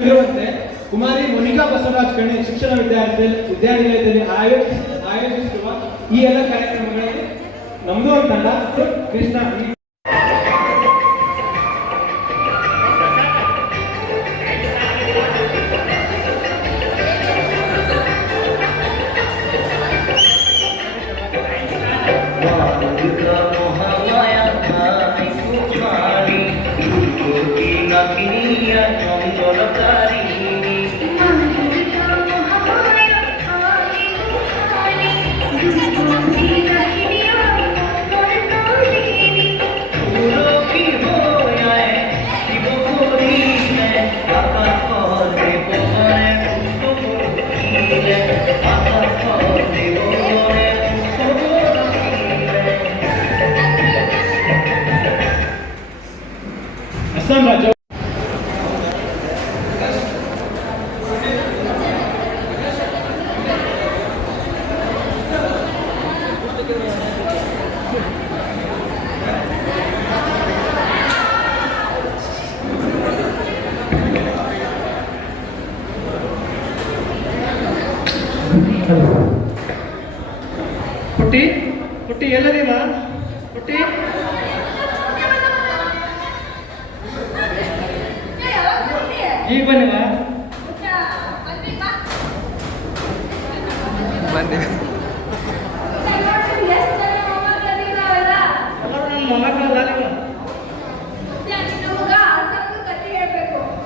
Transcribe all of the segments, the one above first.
ಇರುವಂತೆ ಕುಮಾರಿ ಮೊನಿಕಾ ಬಸವರಾಜ್ ಕಣೆ ಶಿಕ್ಷಣ ವಿದ್ಯಾನಿಲಯದಲ್ಲಿ ಆಯೋಜಿಸಿರುವ ಈ ಎಲ್ಲ ಕಾರ್ಯಕ್ರಮಗಳಲ್ಲಿ ನಮ್ದು ಒಂದು ತಂಡ ಕೃಷ್ಣ ಅಸ್ಸಾಂ ರಾಜ್ಯ ಪುಟ್ಟಿ ಪುಟ್ಟಿ ಎಲ್ಲದೀವ ಪುಟ್ಟಿ ಈಗ ಬನ್ನಿವ ಬನ್ನಿ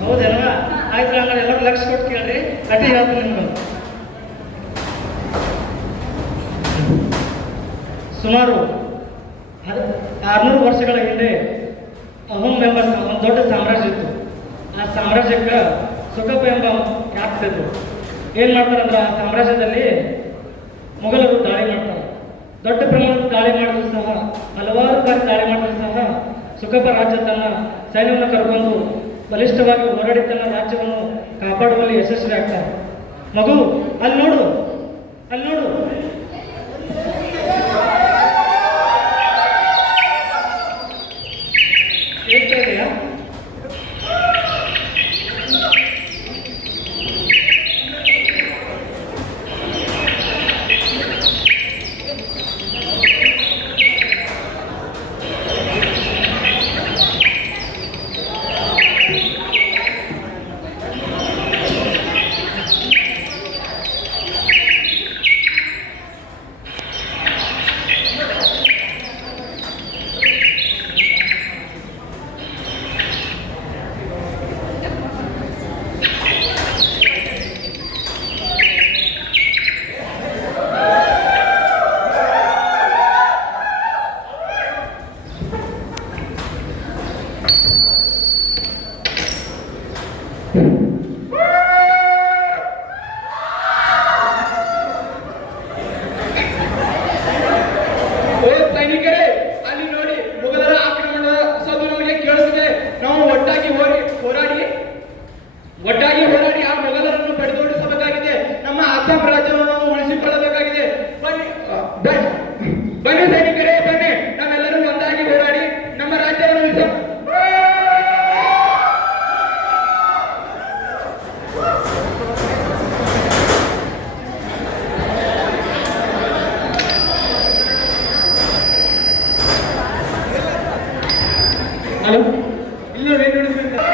ಹೌದೇನವ ಆಯ್ತು ಹಂಗಾರೆ ಎಲ್ಲರೂ ಲಕ್ಷ ಕೊಟ್ಟು ಕೇಳ್ರಿ ಕಟ್ಟಿ ಹೇಳ್ತೀನಿ ನಿಮ್ಗೆ ಸುಮಾರು 600 ವರ್ಷಗಳ ಹಿಂದೆ ಅಹೋಮ್ ಎಂಬ ಒಂದು ದೊಡ್ಡ ಸಾಮ್ರಾಜ್ಯ ಇತ್ತು. ಆ ಸಾಮ್ರಾಜ್ಯಕ್ಕೆ ಸುಖಪ ಎಂಬ ಖ್ಯಾತಿತ್ತು. ಏನು ಮಾಡ್ತಾರಂದ್ರೆ ಆ ಸಾಮ್ರಾಜ್ಯದಲ್ಲಿ ಮೊಘಲರು ದಾಳಿ ಮಾಡ್ತಾರೆ. ದೊಡ್ಡ ಪ್ರಮಾಣದ ದಾಳಿ ಮಾಡಿದ್ರು ಸಹ ಹಲವಾರು ಬಾರಿ ದಾಳಿ ಮಾಡಿದ್ರು ಸಹ ಸುಖಪ ರಾಜ್ಯ ತನ್ನ ಸೈನ್ಯವನ್ನು ಕರ್ಕೊಂಡು ಬಲಿಷ್ಠವಾಗಿ ಹೋರಾಡಿ ತನ್ನ ರಾಜ್ಯವನ್ನು ಕಾಪಾಡುವಲ್ಲಿ ಯಶಸ್ವಿ ಆಗ್ತಾರೆ. ಮಗು ಅಲ್ಲಿ ನೋಡು, ಅಲ್ಲಿ ನೋಡು. ಹೇಳ್ತಾ ಇದೆಯಾ? ಒಟ್ಟಾಗಿ ಹೋರಾಡಿ ಆ ಮೊಘಲರನ್ನು ಬಡಿದೋಡಿಸಬೇಕಾಗಿದೆ. ನಮ್ಮ ಅಸ್ಸಾಂ ರಾಜ್ಯವನ್ನು ನಾವು ಉಳಿಸಿಕೊಳ್ಳಬೇಕಾಗಿದೆ. ಬನ್ನಿ ಬನ್ನಿ ಸೈನಿಕರೇ, ಬನ್ನಿ ನಾವೆಲ್ಲರೂ ಒಂದಾಗಿ ಹೋರಾಡಿ ನಮ್ಮ ರಾಜ್ಯವನ್ನು ಉಳಿಸ. ಹಲೋ, ಇಲ್ಲ ಏನು ನೋಡಿದ್ರೆ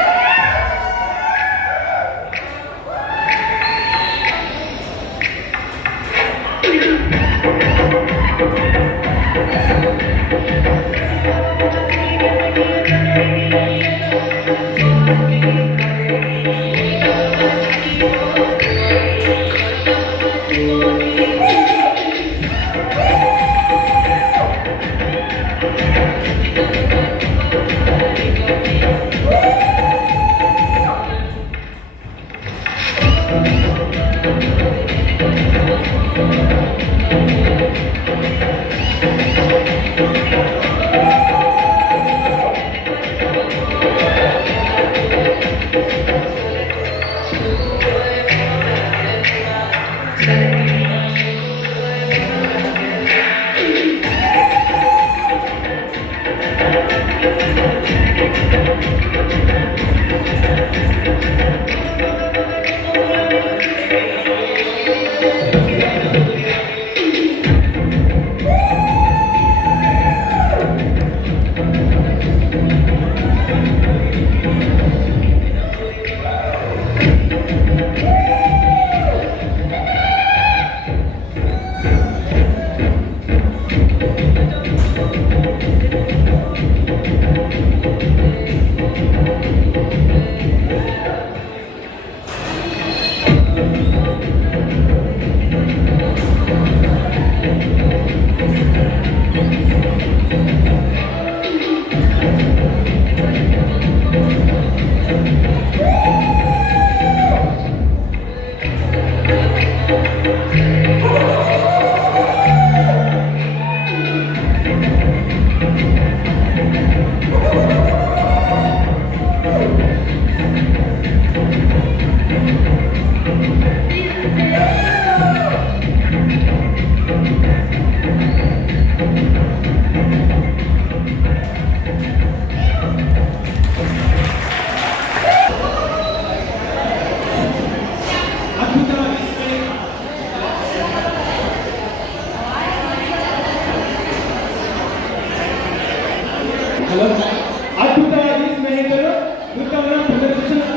ಅದ್ಭುತವಾಗಿ ಸ್ನೇಹಿತರು ನೃತ್ಯವನ್ನು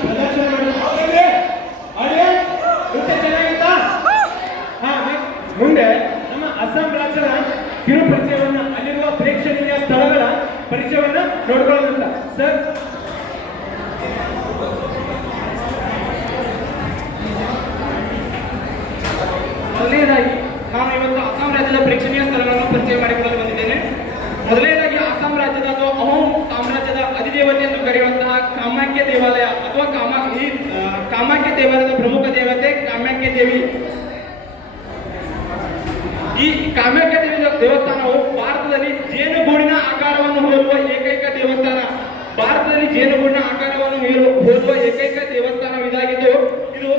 ಪ್ರದರ್ಶನ ಮಾಡಿದ್ದಾರೆ. ನೃತ್ಯ ಚೆನ್ನಾಗಿತ್ತಾ? ಮುಂದೆ ನಮ್ಮ ಅಸ್ಸಾಂ ರಾಜ್ಯದ ಕಿರು ಪರಿಚಯವನ್ನ, ಅಲ್ಲಿರುವ ಪ್ರೇಕ್ಷಣೀಯ ಸ್ಥಳಗಳ ಪರಿಚಯವನ್ನ ನೋಡ್ಕೊಳ್ಳೋದಿಲ್ಲ ಸರ್. ಮೊದಲನೇದಾಗಿ ನಾನು ಇವತ್ತು ಅಸ್ಸಾಂ ರಾಜ್ಯದ ಪ್ರೇಕ್ಷಣೀಯ ಸ್ಥಳಗಳನ್ನು ಪರಿಚಯ ಮಾಡಿಕೊಳ್ಳಲು ಬಂದಿದ್ದೇನೆ. ಮೊದಲನೇದಾಗಿ ಅಸ್ಸಾಂ ರಾಜ್ಯದ ಅಥವಾ ಅಹೋಮ್ ಸಾಮ್ರಾಜ್ಯದ ಅಧಿದೇವತೆ ಎಂದು ಕರೆಯುವಂತಹ ಕಾಮಾಖ್ಯ ದೇವಾಲಯ ಅಥವಾ ಕಾಮಾಖ್ಯ ದೇವಾಲಯದ ಪ್ರಮುಖ ದೇವತೆ ಕಾಮಾಖ್ಯ ದೇವಿ. ಈ ಕಾಮಾಖ್ಯ ದೇವಿ ದೇವಸ್ಥಾನವು ಭಾರತದಲ್ಲಿ ಜೇನುಗೂಡಿನ ಆಕಾರವನ್ನು ಹೋಲುವ ಏಕೈಕ ದೇವಸ್ಥಾನ. ಭಾರತದಲ್ಲಿ ಜೇನುಗೂಡಿನ ಆಕಾರವನ್ನು ಹೋಲುವ ಏಕೈಕ ದೇವಸ್ಥಾನವಿದಾಗಿದ್ದು ಇದು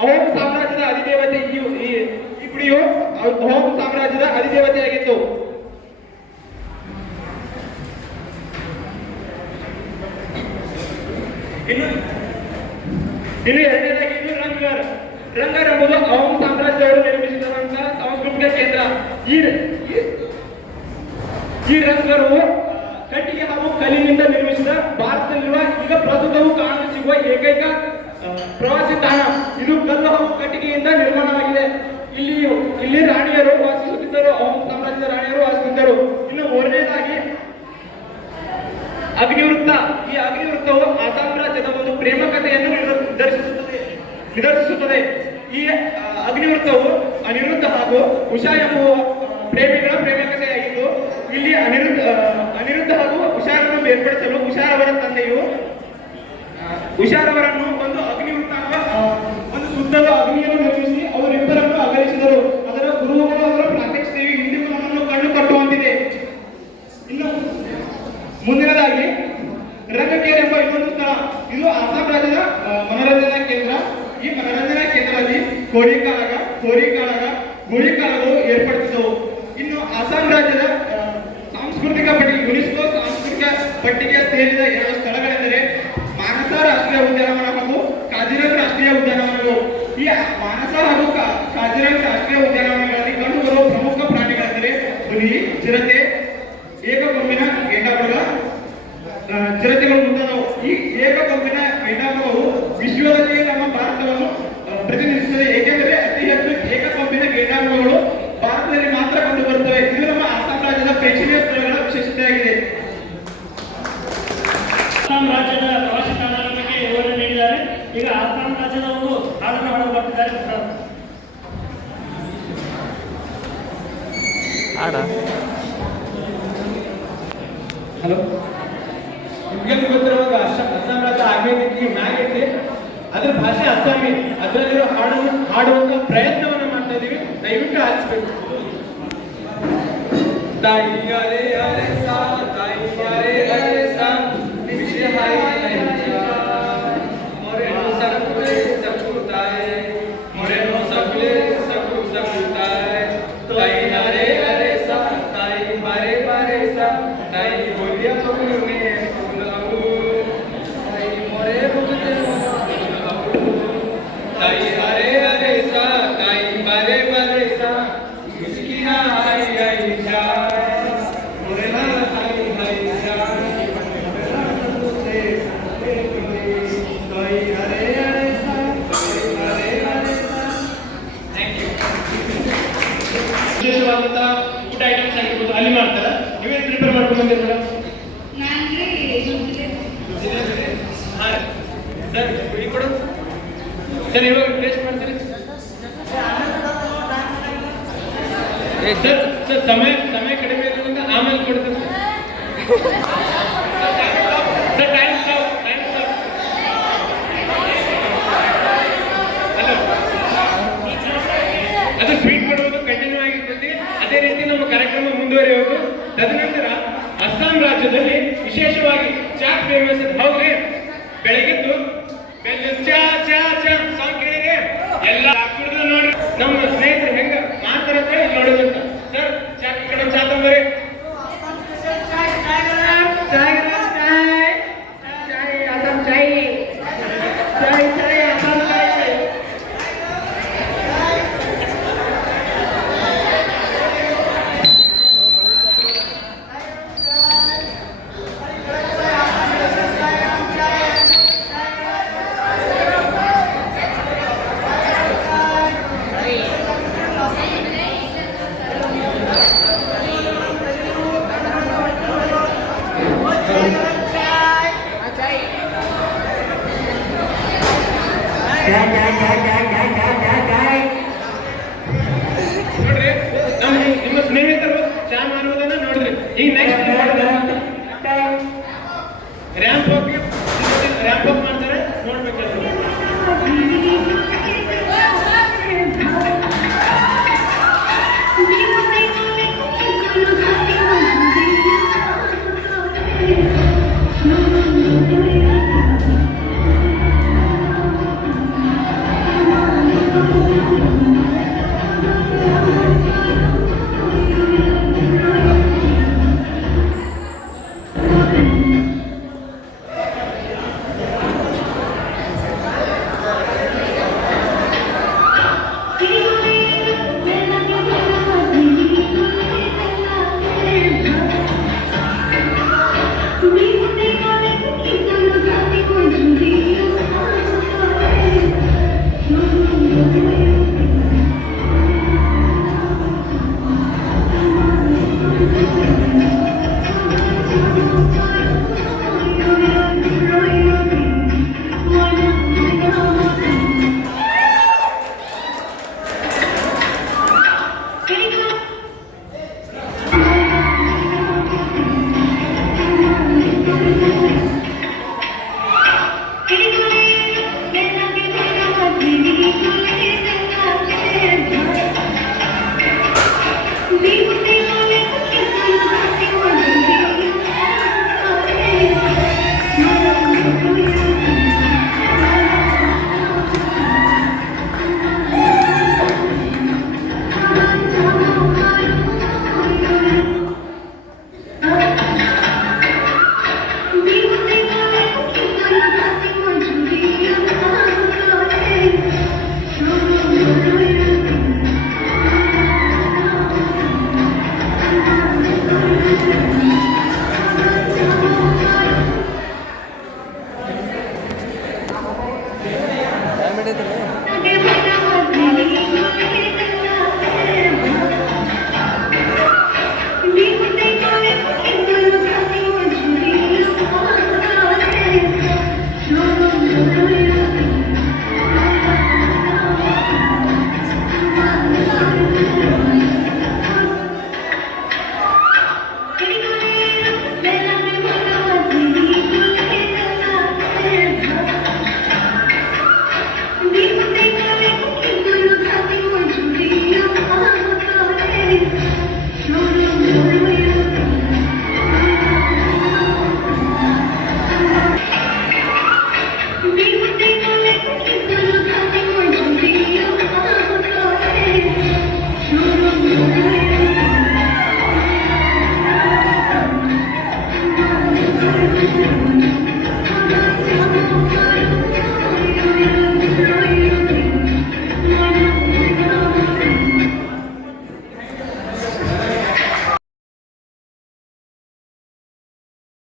ಅಹೋಮ್ ಸಾಮ್ರಾಜ್ಯದ ಅಧಿದೇವತೆ. ಈ ಗುಡಿಯು ಅಹೋಮ್ ಸಾಮ್ರಾಜ್ಯದ ಅಧಿದೇವತೆಯಾಗಿತ್ತು. ಇನ್ನು ಎರಡನೇದಾಗಿ ಇದು ರಂಗರ್. ರಂಗರ್ ಎಂಬುದು ಅಹೋಮ್ ಸಾಮ್ರಾಜ್ಯದವರು ನಿರ್ಮಿಸಿದಂತಹ ಸಾಂಸ್ಕೃತಿಕ ಕೇಂದ್ರ. ಈ ರಂಗರು ಕಟ್ಟಿಗೆ ಹಾಗೂ ಕಲ್ಲಿನಿಂದ ನಿರ್ಮಿಸಿದ ಭಾರತದಲ್ಲಿರುವ ಈಗ ಪ್ರಸ್ತುತವೂ ಕಾಣಲು ಸಿಗುವ ಏಕೈಕ ಪ್ರವಾಸಿ ತಾಣ. ಇದು ಕಲ್ಲು ಹಾಗೂ ಕಟ್ಟಿಗೆಯಿಂದ ನಿರ್ಮಾಣವಾಗಿದೆ. ಇಲ್ಲಿ ರಾಣಿಯರು ವಾಸಿಸುತ್ತಿದ್ದರು, ಅಹೋಮ್ ಸಾಮ್ರಾಜ್ಯದ ರಾಣಿಯರು ವಾಸಿಸುತ್ತಿದ್ದರು. ಇನ್ನು ಮೂರನೇದಾಗಿ ಅಗ್ನಿವೃತ್ತ. ಈ ಅಗ್ನಿವೃತ್ತವು ಅಸ್ಸಾಂ ರಾಜ್ಯದ ಒಂದು ಪ್ರೇಮ ಕಥೆಯನ್ನು ನಿದರ್ಶಿಸುತ್ತದೆ. ಈ ಅಗ್ನಿವೃತ್ತವು ಅನಿರುದ್ಧ ಹಾಗೂ ಉಷಾ ಎಂಬುವ ಪ್ರೇಮಿಗಳ ಪ್ರೇಮ ಕಥೆಯಾಗಿದ್ದು, ಇಲ್ಲಿ ಅನಿರುದ್ಧ ಹಾಗೂ ಉಷಾರನ್ನು ಬೇರ್ಪಡಿಸಲು ಉಷಾರವರ ತಂದೆಯು ಉಷಾರವರನ್ನು ಒಂದು ಅಗ್ನಿವೃತ್ತ ಒಂದು ಸುತ್ತಲೂ ಅಗ್ನಿಯನ್ನು ನಿರ್ಮಿಸಿ ಅವರಿಬ್ಬರನ್ನು ಅಗಲಿಸಿದರು. ಅದರ ಗುರುಗಳು ಅವರ ಪ್ರಾತ್ಯಕ್ಷತೆಯು ಇಂದಿಗೂ ನಮ್ಮನ್ನು ಕಣ್ಣು ಕಟ್ಟುವಂತಿದೆ. ಇನ್ನು ಮುಂದಿನದಾಗಿ ರಂಗಕೇರ್ ಎಂಬ ಇನ್ನೊಂದು ಸ್ಥಳ. ಇದು ಅಸ್ಸಾಂ ರಾಜ್ಯದ ಮನೋರಂಜನಾ ಕೇಂದ್ರ. ಈ ಮನೋರಂಜನಾ ಕೇಂದ್ರದಲ್ಲಿ ಗೋಳಿಕಾಳಗಳು ಏರ್ಪಡಿಸಿದವು. ಇನ್ನು ಅಸ್ಸಾಂ ರಾಜ್ಯದ ಸಾಂಸ್ಕೃತಿಕ ಪಟ್ಟಿಗೆ ಯುನೆಸ್ಕೋ ಸಾಂಸ್ಕೃತಿಕ ಪಟ್ಟಿಗೆ ಸೇರಿದ ಎರಡು ಸ್ಥಳಗಳೆಂದರೆ ಮಾನಸ ರಾಷ್ಟ್ರೀಯ ಉದ್ಯಾನವನ ಹಾಗೂ ಕಾಜಿರಂಗ್ ರಾಷ್ಟ್ರೀಯ ಉದ್ಯಾನವನಗಳು. ಈ ಮಾನಸ ಹಾಗೂ ಕಾಜಿರಂಗ್ ರಾಷ್ಟ್ರೀಯ ಉದ್ಯಾನವನಗಳಲ್ಲಿ ಕಂಡುಬರುವ ಪ್ರಮುಖ ಪ್ರಾಣಿಗಳೆಂದರೆ ಹುಲಿ, ಚಿರತೆ, ಏಕಕೊಂಬಿನ ಗೇಂಡಾಮೃಗ, ಚಿರತೆಗಳು ಮುಂತಾದವು. ಈ ಏಕಕೊಂಬಿನ ಗೇಂಡಾಮೃಗವು ವಿಶ್ವದಲ್ಲಿ ನಮ್ಮ ಭಾರತವನ್ನು ಪ್ರತಿನಿಧಿಸುತ್ತದೆ. ಏಕೆಂದರೆ ಅತಿ ಹೆಚ್ಚು ಏಕಕೊಂಬಿನ ಗೇಂಡಾಮೃಗಗಳು ಭಾರತದಲ್ಲಿ ಮಾತ್ರ ಕಂಡುಬರುತ್ತವೆ. ಇದು ನಮ್ಮ ಅಸ್ಸಾಂ ರಾಜ್ಯದ ಪ್ರೇಕ್ಷಣೀಯ ಸ್ಥಳಗಳ ವಿಶೇಷತೆಯಾಗಿದೆ. ಅಸ್ಸಾಂ ರಾಜ್ಯದ ಪ್ರವಾಸಿ ತಾಣಗಳ ಬಗ್ಗೆ ವಿವರಣೆ ನೀಡಿದ್ದಾರೆ. ಈಗ ಅಸ್ಸಾಂ ರಾಜ್ಯದ ಒಂದು ಹಾಡನ್ನು ಹಾಡಲು ಬರ್ತಿದ್ದಾರೆ. ಹಲೋ, ನಿಮ್ಗೆಲ್ಲ ಗೊತ್ತಿರುವಾಗ ಅಸ್ಸಾಂ ರಾಜ್ಯ ಆಗೈತಿ ಮ್ಯಾಗ್ ಐತಿ, ಅದ್ರ ಭಾಷೆ ಅಸ್ಸಾಮಿ. ಅದರಲ್ಲಿರೋ ಹಾಡುವಂತ ಪ್ರಯತ್ನವನ್ನ ಮಾಡ್ತಾ ಇದೀವಿ, ದಯವಿಟ್ಟು ಆಲಿಸ್ಬೇಕು. ವಿಶೇಷವಾದಂತಹ ಊಟ ಐಟಮ್ಸ್ ಆಗಿರ್ಬೋದು ಅಲ್ಲಿ ಮಾಡ್ತಾರ. ನೀವೇನು ಪ್ರಿಪೇರ್ ಮಾಡ್ಕೊಂಡು ಬಂದಿರಲ್ಲ ಸರ್, ಇವಾಗ ಟೇಸ್ಟ್ ಮಾಡ್ತೀರಿ ಸರ್? ಸಮಯ ಕಡಿಮೆ ಇರೋದ್ರಿಂದ ಕೊಡ್ತೀನಿ ಸರ್ ಟೈಮ್ ಸ್ಟಾಪ್ ಹಲೋ ಅದು ಟ್ವೀಟ್ ಮಾಡುವುದು ಕಂಟಿನ್ಯೂ ಆಗಿರ್ತೈತಿ ಅದೇ ರೀತಿ ನಮ್ಮ ಕಾರ್ಯಕ್ರಮ ಮುಂದುವರಿಯೋದು ತದನಂತರ ಅಸ್ಸಾಂ ರಾಜ್ಯದಲ್ಲಿ ವಿಶೇಷವಾಗಿ ಚಾ ಫೇಮಸ್ ಹೌದ್ರಿ ಬೆಳಗಿದ್ದು ಚಾ ಚಾ ಚಾ ಸಾಂಗ್ ಕೇಳಿದ್ರೆ ಎಲ್ಲ ಕುಡಿದು ನೋಡಿ ನಮ್ಮ ಸ್ನೇಹಿತರು ಹೆಂಗ ಮಾಡ್ತಾರ ಅಂತ ಹೇಳಿ ನೋಡೋದಂತ ಸರ್ ಚಾ ಈ ಕಡೆ ಚಾ ತಂಬರಿ ನೋಡ್ರಿ ನಮ್ಮ ನಿಮ್ಮ ಸ್ನೇಹಿತರು ಚಾ ಮಾಡುವುದನ್ನ ನೋಡಿದ್ರಿ ಈಗ ನೆಕ್ಸ್ಟ್ ರ್ಯಾಂಪ್ ಹೋಗಿ ರ್ಯಾಂಪ್ ಅಪ್ ಮಾಡ್ತಾರೆ ನೋಡ್ಬೇಕು Dame